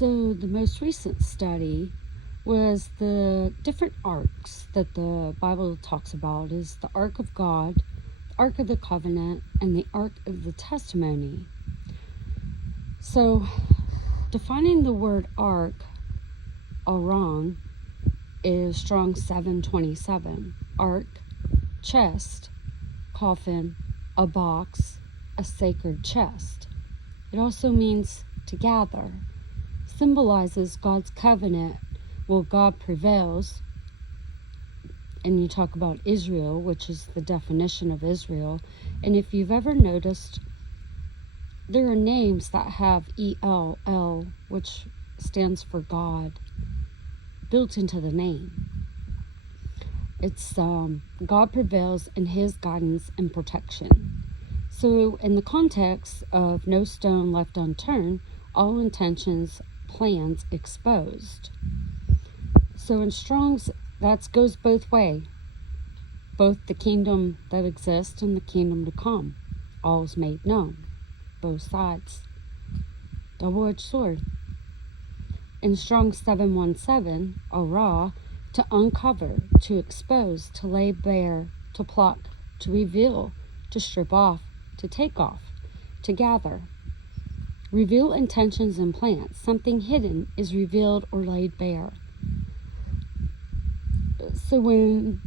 So the most recent study was the different arks that the Bible talks about is the Ark of God, the Ark of the Covenant, and the Ark of the Testimony. So defining the word ark, aron, is Strong's 727. Ark, chest, coffin, a box, a sacred chest. It also means to gather, symbolizes God's covenant. Well, God prevails, and you talk about Israel, which is the definition of Israel. And if you've ever noticed, there are names that have ELL, which stands for God, built into the name. It's God prevails in his guidance and protection. So in the context of no stone left unturned, all intentions, plans exposed. So in Strong's, that goes both ways. Both the kingdom that exists and the kingdom to come. All is made known. Both sides. Double-edged sword. In Strong's 717, Ara, to uncover, to expose, to lay bare, to pluck, to reveal, to strip off, to take off, to gather. Reveal intentions and plans. Something hidden is revealed or laid bare. So when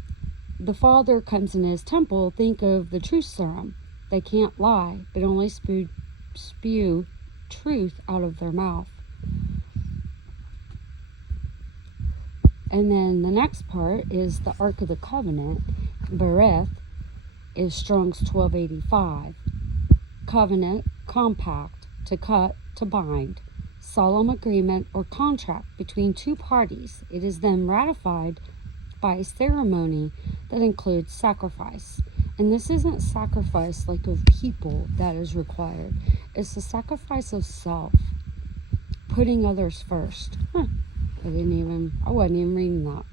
the Father comes in his temple, think of the truth serum. They can't lie, but only spew truth out of their mouth. And then the next part is the Ark of the Covenant. Bereth is Strong's 1285. Covenant, compact, to cut, to bind. Solemn agreement or contract between two parties. It is then ratified by a ceremony that includes sacrifice. And this isn't sacrifice like of people that is required. It's the sacrifice of self. Putting others first. I wasn't even reading that.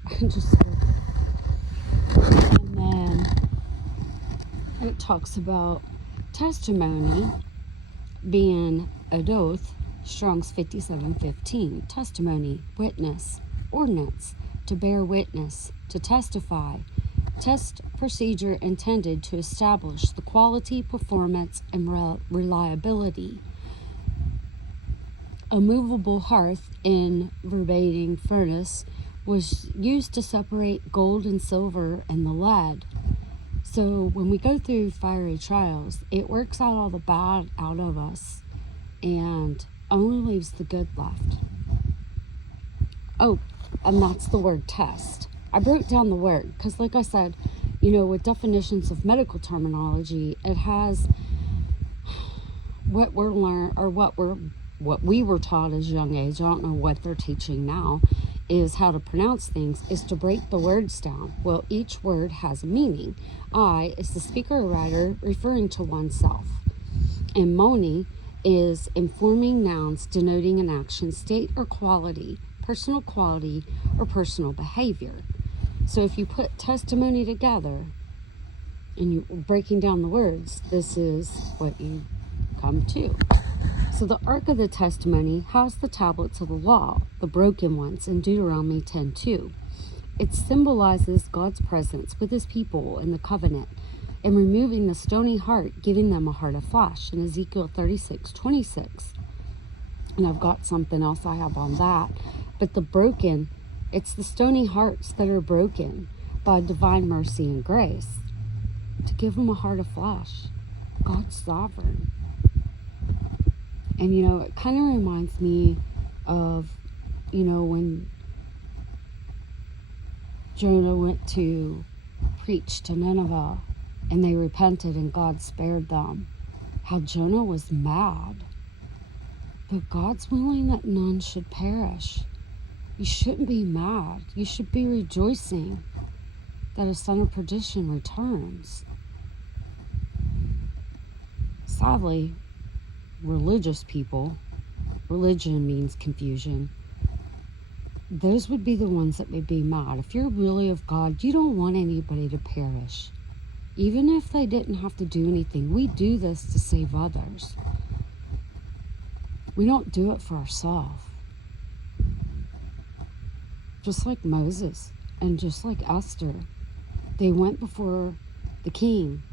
And then it talks about testimony being adoth, Strong's 5715. Testimony, witness, ordinance, to bear witness, to testify. Test procedure intended to establish the quality, performance, and reliability. A movable hearth in verbatim furnace was used to separate gold and silver and the lead. So when we go through fiery trials, it works out all the bad out of us and only leaves the good left. Oh, and that's the word test. I broke down the word because, like I said, with definitions of medical terminology, it has what we're learned or what we were taught as young age. I don't know what they're teaching now, is how to pronounce things, is to break the words down. Well, each word has a meaning. I is the speaker or writer referring to oneself. And moni is informing nouns denoting an action, state, or quality, personal quality, or personal behavior. So if you put testimony together and you're breaking down the words, this is what you come to. So the Ark of the Testimony has the tablets of the law, the broken ones, in Deuteronomy 10:2. It symbolizes God's presence with his people in the covenant and removing the stony heart, giving them a heart of flesh in Ezekiel 36:26. And I've got something else I have on that. But the broken, it's the stony hearts that are broken by divine mercy and grace to give them a heart of flesh. God's sovereign. And, it kind of reminds me of, when Jonah went to preach to Nineveh and they repented and God spared them. How Jonah was mad. But God's willing that none should perish. You shouldn't be mad. You should be rejoicing that a son of perdition returns. Sadly, religious people, religion means confusion, those would be the ones that would be mad. If you're really of God, you don't want anybody to perish. Even if they didn't have to do anything, we do this to save others. We don't do it for ourselves. just like Moses and just like Esther. They went before the king,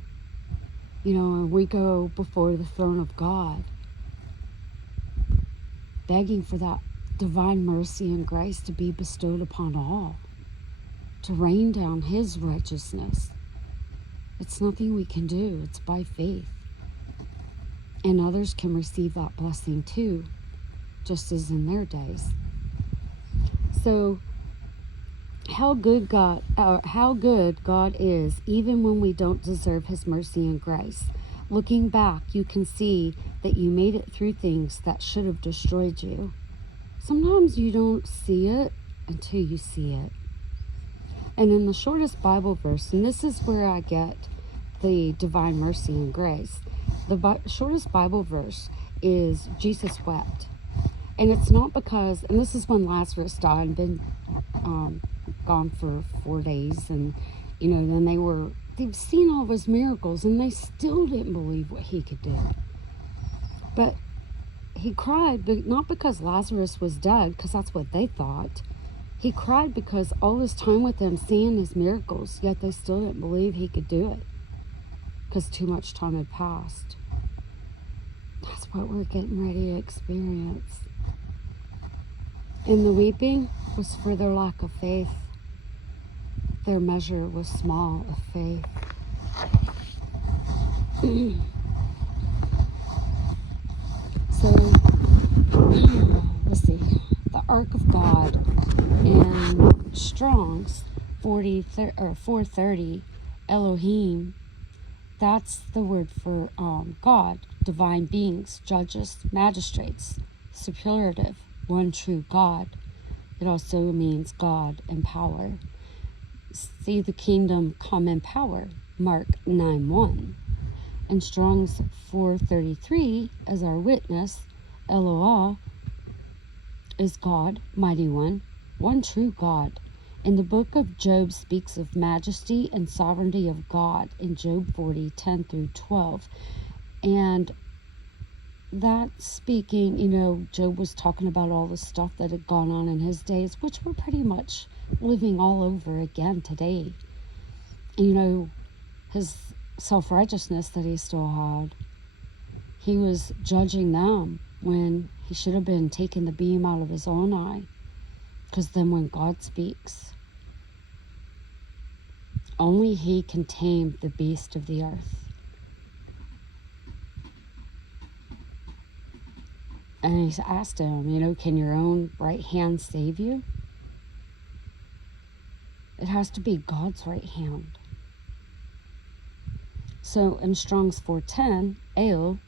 and we go before the throne of God, begging for that divine mercy and grace to be bestowed upon all, to rain down his righteousness. It's nothing we can do. It's by faith. And others can receive that blessing too, just as in their days. So how good God is, even when we don't deserve his mercy and grace. Looking back, you can see that you made it through things that should have destroyed you. Sometimes you don't see it until you see it. And in the shortest Bible verse, and this is where I get the divine mercy and grace, the shortest Bible verse is Jesus wept. And it's not because, and this is when Lazarus died and been gone for 4 days, and then they've seen all of his miracles and they still didn't believe what he could do. But he cried, but not because Lazarus was dead, because that's what they thought. He cried because all this time with them, seeing his miracles, yet they still didn't believe he could do it, because too much time had passed. That's what we're getting ready to experience. And the weeping was for their lack of faith. Their measure was small of faith. So, let's see. The Ark of God in Strong's 430 Elohim, that's the word for God, divine beings, judges, magistrates, superlative, one true God. It also means God and power. See the kingdom come in power, Mark 9:1. And Strong's 433 as our witness, Eloah, is God, mighty one true God. And the book of Job speaks of majesty and sovereignty of God in Job 40:10-12. And that speaking, Job was talking about all the stuff that had gone on in his days, which we're pretty much living all over again today. And, his self-righteousness that he still had, he was judging them when he should have been taking the beam out of his own eye. Because then when God speaks, only he can tame the beast of the earth. And he asked him, can your own right hand save you? It has to be God's right hand. So in Strong's 410, El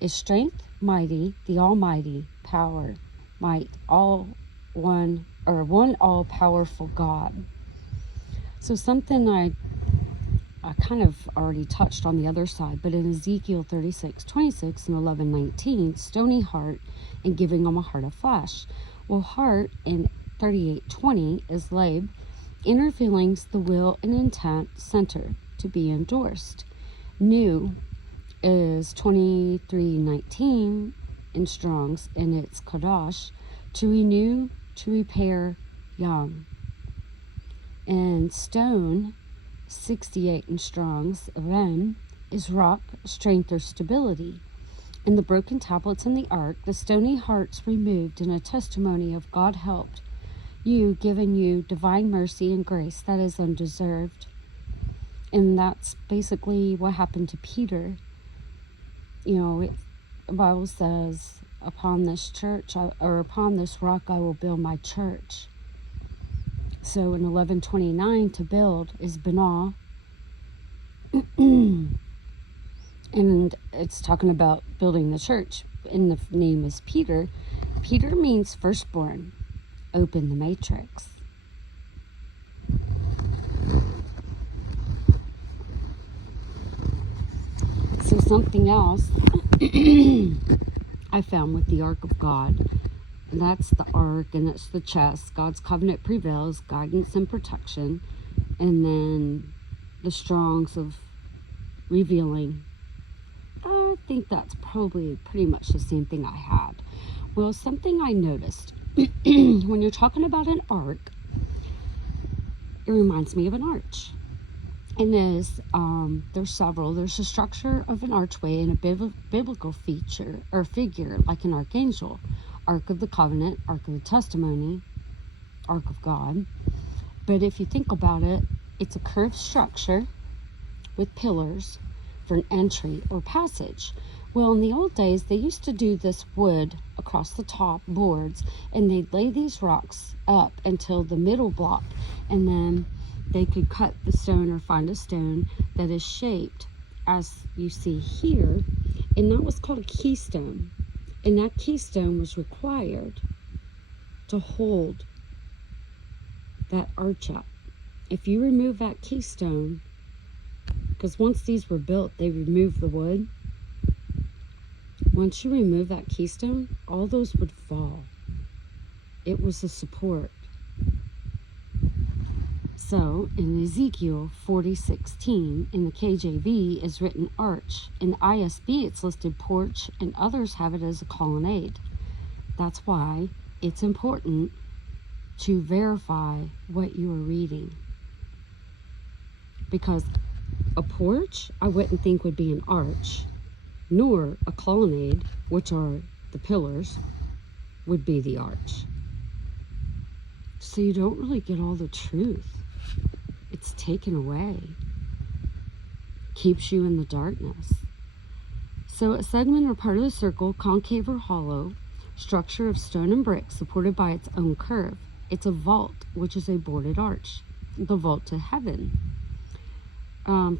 is strength, mighty, the almighty, power, might, one all-powerful God. So something I kind of already touched on the other side, but in Ezekiel 36:26 and 11:19, stony heart and giving them a heart of flesh. Well, heart in 38:20 is lab, inner feelings, the will and intent center to be endorsed. New is 23:19 in Strong's, and it's Kodash, to renew, to repair, young. And stone 68 in Strong's, Ren, is rock, strength, or stability. In the broken tablets in the ark, the stony hearts removed in a testimony of God helped you, giving you divine mercy and grace that is undeserved. And that's basically what happened to Peter. The Bible says, upon this rock I will build my church. So in 11:29, to build is Binah. And it's talking about building the church. And the name is Peter. Peter means firstborn. Open the matrix. So something else I found with the Ark of God, and that's the Ark, and it's the chest. God's covenant prevails, guidance and protection, and then the Strongs of revealing. I think that's probably pretty much the same thing I had. Well, something I noticed when you're talking about an ark, it reminds me of an arch. And there's several. There's a structure of an archway and a biblical feature or figure, like an archangel, Ark of the Covenant, Ark of the Testimony, Ark of God. But if you think about it, it's a curved structure with pillars for an entry or passage. Well, in the old days, they used to do this wood across the top boards, and they'd lay these rocks up until the middle block, and then they could cut the stone or find a stone that is shaped as you see here, and that was called a keystone. And that keystone was required to hold that arch up. If you remove that keystone, because once these were built, they removed the wood. Once you remove that keystone, all those would fall. It was a support. So in Ezekiel 40:16 in the KJV is written arch. In the ISB it's listed porch, and others have it as a colonnade. That's why it's important to verify what you are reading. Because a porch I wouldn't think would be an arch, nor a colonnade, which are the pillars, would be the arch. So you don't really get all the truth. It's taken away. Keeps you in the darkness. So a segment or part of the circle, concave or hollow, structure of stone and brick supported by its own curve. It's a vault, which is a boarded arch. The vault to heaven.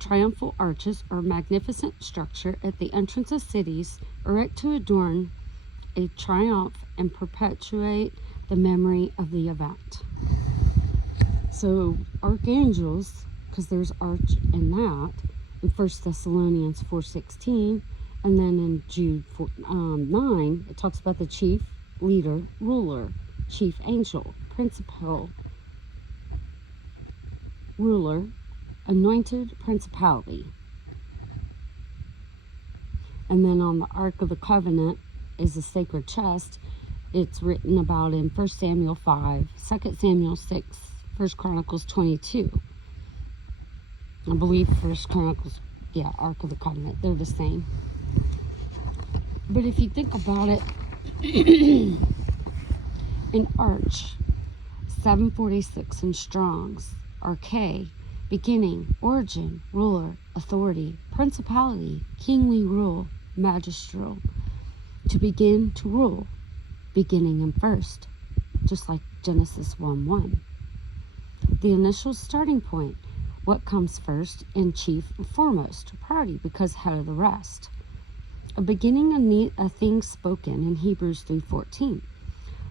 Triumphal arches are magnificent structure at the entrance of cities, erect to adorn a triumph and perpetuate the memory of the event. So archangels, because there's arch in that, in 1 Thessalonians 4:16, and then in Jude 9, it talks about the chief, leader, ruler, chief angel, principal, ruler, anointed principality. And then on the Ark of the Covenant is the sacred chest. It's written about in 1 Samuel 5, 2 Samuel 6, 1 Chronicles 22. I believe 1 Chronicles, Ark of the Covenant, they're the same. But if you think about it, an arch, 746 in Strong's, arche, beginning, origin, ruler, authority, principality, kingly rule, magistral, to begin to rule, beginning and first, just like Genesis 1:1. The initial starting point, what comes first and chief and foremost, priority, because head of the rest. A beginning, a thing spoken in Hebrews 3:14.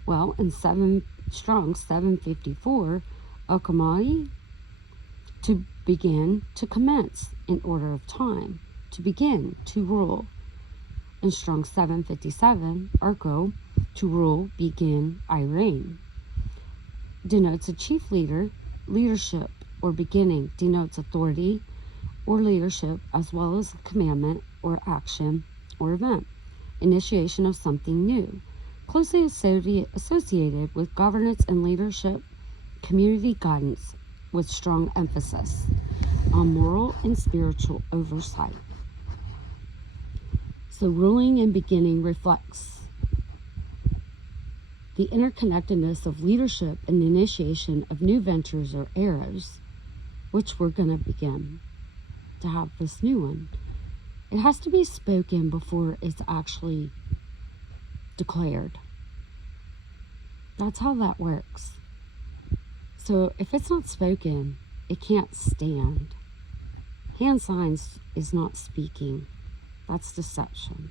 Well, in Strong's 754, Okamai, to begin, to commence, in order of time, to begin, to rule. In Strong 757, Arco, to rule, begin, I reign. Denotes a chief leader, leadership, or beginning, denotes authority or leadership, as well as a commandment or action or event, initiation of something new, closely associated with governance and leadership, community guidance, with strong emphasis on moral and spiritual oversight. So ruling and beginning reflects the interconnectedness of leadership and the initiation of new ventures or eras, which we're going to begin to have this new one. It has to be spoken before it's actually declared. That's how that works. So if it's not spoken, it can't stand. Hand signs is not speaking. That's deception.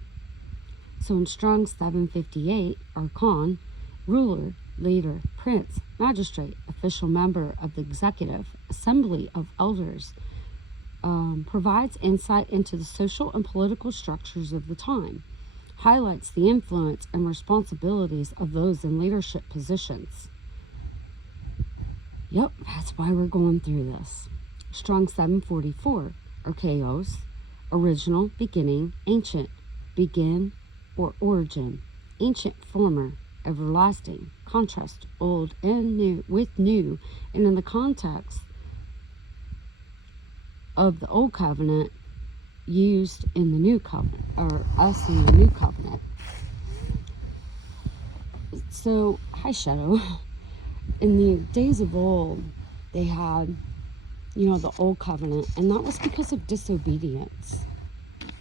So in Strong 758, Archon, ruler, leader, prince, magistrate, official member of the executive assembly of elders, provides insight into the social and political structures of the time, highlights the influence and responsibilities of those in leadership positions. Yep, that's why we're going through this. Strong 744, Archaeos, original, beginning, ancient, begin or origin, ancient, former, everlasting, contrast, old and new with new, and in the context of the old covenant used in the new covenant, or us in the new covenant. So, hi Shadow. In the days of old, they had, the old covenant, and that was because of disobedience.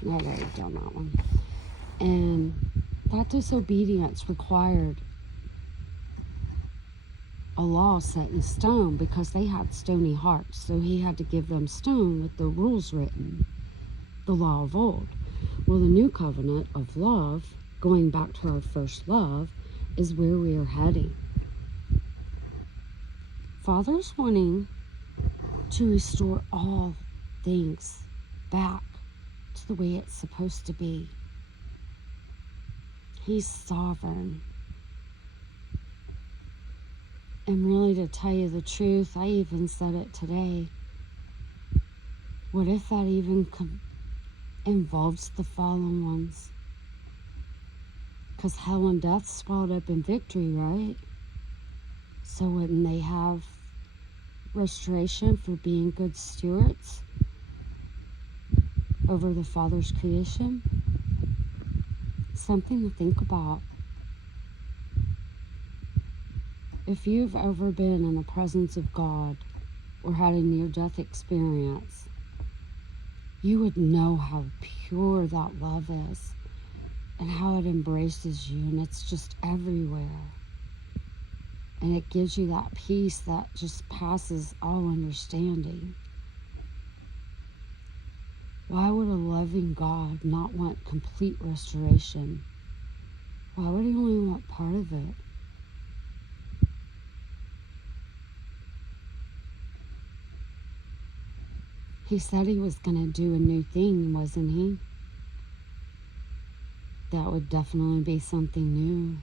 I wrote down that one. And that disobedience required a law set in stone because they had stony hearts. So he had to give them stone with the rules written, the law of old. Well, the new covenant of love, going back to our first love, is where we are heading. Father's wanting to restore all things back to the way it's supposed to be. He's sovereign. And really, to tell you the truth, I even said it today. What if that even involves the fallen ones? Because hell and death swallowed up in victory, right? So wouldn't they have restoration for being good stewards over the Father's creation? Something to think about. If you've ever been in the presence of God or had a near-death experience, you would know how pure that love is and how it embraces you, and it's just everywhere. And it gives you that peace that just passes all understanding. Why would a loving God not want complete restoration? Why would he only want part of it? He said he was going to do a new thing, wasn't he? That would definitely be something new.